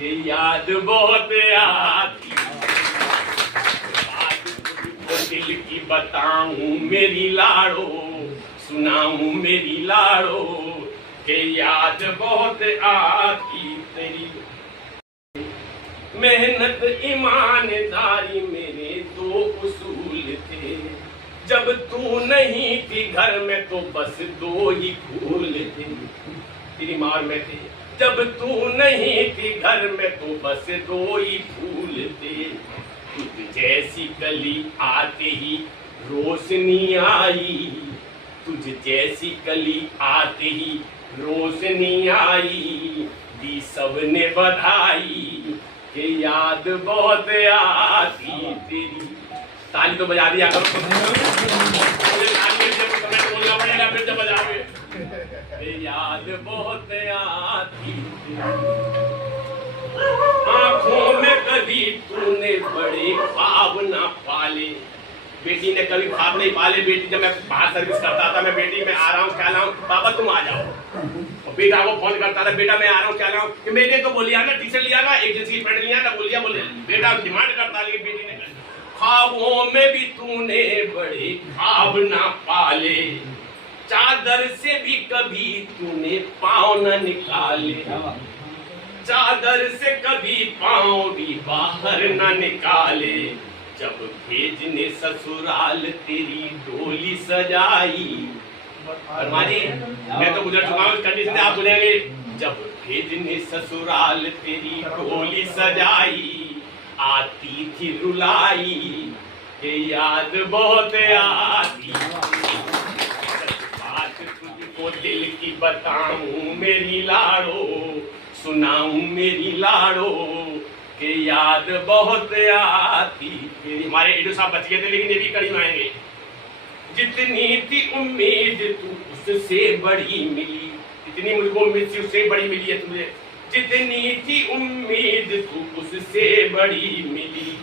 ये याद बहुत आती, बात तुझको दिल की बताऊं मेरी लाड़ो, सुनाऊं मेरी लाड़ो, के याद बहुत आती तेरी। मेहनत ईमानदारी मेरे दो उसूल थे, जब तू नहीं थी घर में तो बस दो ही फूल थे, तेरी मार में थे। जब तू नहीं थी घर में तो बस दो ही फूल थे, तुझ जैसी कली आते ही रोशनी आई, तुझ जैसी कली आते ही रोशनी आई, दी सबने बधाई के याद बहुत आती तेरी। ताली तो बजा दिया करो, बोलना पड़ेगा फिर जब बजाओगे। याद बहुत आती, आंखों में कभी तूने बड़े ख्वाब ना पाले, बेटी ने कभी ख्वाब नहीं पाले। बेटी जब मैं बाहर सर्विस करता था, मैं बेटी में आ रहा हूँ क्या लाऊं, पापा तुम आ जाओ। और बेटा वो फोन करता था, बेटा मैं आ रहा हूँ क्या लाऊं, कि मेरे तो बोलिया ना टी शर्ट लिया ना, एक जींस की पैंट लिया ना, बोलिया बोले बेटा डिमांड करता, लेकिन बेटी ने ख्वाबों में भी तूने बड़े ख्वाब ना पाले, चादर से भी कभी तूने पाँव न निकाले, चादर से कभी पाँव भी बाहर न निकाले, जब भेजने ससुराल तेरी डोली सजाई। फरमानी मैं तो गुजर चुका हूँ इस कंडीशन से, आप बोलेंगे जब भेजने ससुराल तेरी डोली सजाई, आती थी रुलाई के याद बहुत आती, बात तुझको दिल की बताऊं मेरी लाड़ो, सुनाऊं मेरी लाड़ो, के याद बहुत आती तेरी। हमारे एडो साहब बच गए थे लेकिन ये भी कड़ी में आएंगे। जितनी थी उम्मीद तू उससे बड़ी मिली, जितनी मुझको उम्मीद थी उससे बड़ी मिली है तुझे, जितनी थी उम्मीद तू उससे बड़ी मिली।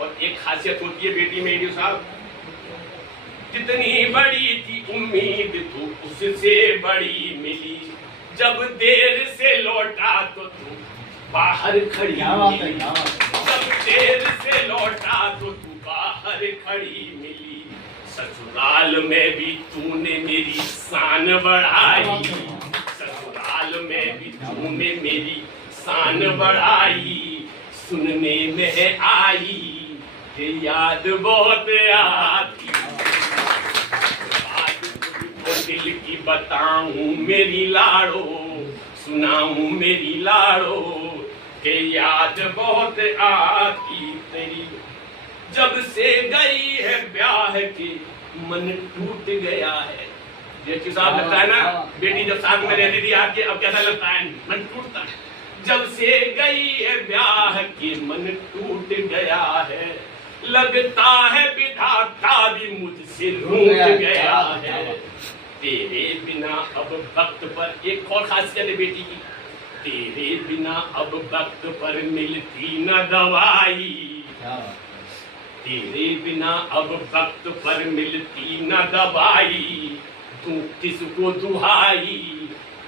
और एक खासियत होती है बेटी में एडो साहब, जितनी बड़ी थी उम्मीद तू उससे बड़ी मिली, जब देर से लौटा तो तू बाहर खड़ी मिली, जब देर से लौटा तो तू बाहर खड़ी मिली, ससुराल में भी तूने मेरी शान बढ़ाई, ससुराल में भी तूने मेरी शान बढ़ाई, सुनने में आई कि याद बहुत आती, बात तुझको दिल की बताऊं मेरी लाड़ो, सुनाऊं मेरी लाड़ो, के याद बहुत आती तेरी। जब से गई है ब्याह के मन टूट गया है, ये साहब लगता है ना, बेटी जब साथ में रहती थी आपके, अब कैसा लगता है, मन टूटता है। जब से गई है ब्याह के मन टूट गया है, लगता है विधाता भी मुझसे रूठ गया है, तेरे बिना अब वक्त पर। एक और खासियत है बेटी की, तेरे बिना अब वक्त पर मिलती न दवाई, तेरे बिना अब वक्त पर मिलती न दवाई, तू किसको दुहाई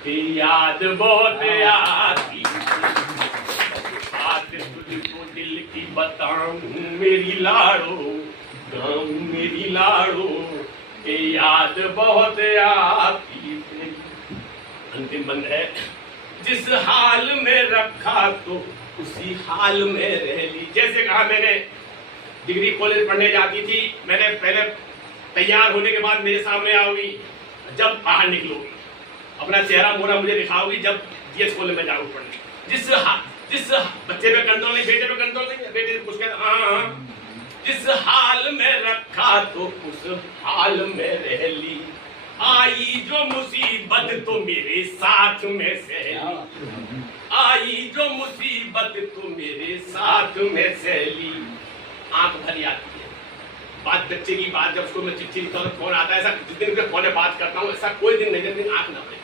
के याद बहुत आती, बात तुझको दिल की बताऊं मेरी लाड़ो, गाऊं मेरी लाड़ो, के याद बहुत आती। अंतिम बंद है, जिस हाल में रखा तो उसी हाल में रह ली। जैसे कहा मैंने डिग्री कॉलेज पढ़ने जाती थी, मैंने पहले तैयार होने के बाद मेरे सामने आओगी, जब बाहर निकलोगी अपना चेहरा मोरा मुझे दिखाओगी, जब जीएस कॉलेज में जाओगी पढ़ने। जिस बच्चे पे कंट्रोल नहीं, बेटे पे कंट्रोल नहीं, बेटे से पूछ के हाँ, जिस हाल में रखा तो उस हाल में रह ली, आई जो मुसीबत तो मेरे साथ में सहेली, आई जो मुसीबत तो मेरे साथ में सहेली। आंख भरी आती है बात बच्चे की, बात जब उसको मैं चिट्ठी लिखता हूँ, फोन आता है, ऐसा जिस दिन मैं फोन पे बात करता हूँ ऐसा कोई दिन नहीं जिस दिन आंख ना भरे।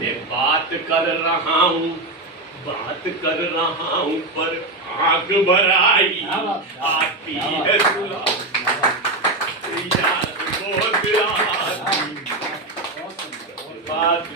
मैं बात कर रहा हूँ, बात कर रहा हूँ, पर आंख भर आई आती है सुला, याद बहुत आती, बात